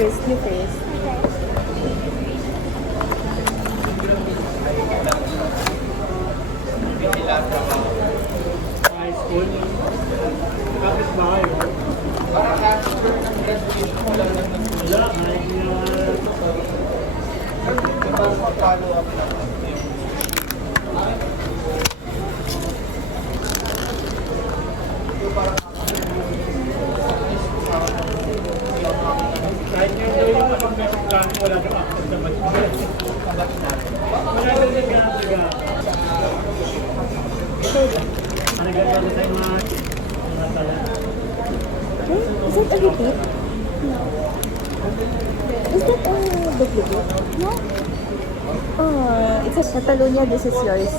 first, you first. High school. Tapos bahay mo. Wala, kahit yung gawin mo kapag may plano, wala kang akot na mag-ibig. Wala kang nagkakaga. Ito, nagkakaga tayo mga tala. Okay, is it a repeat? No. Is that a duplicate? No. Oh, it's a Catalonia, this is yours.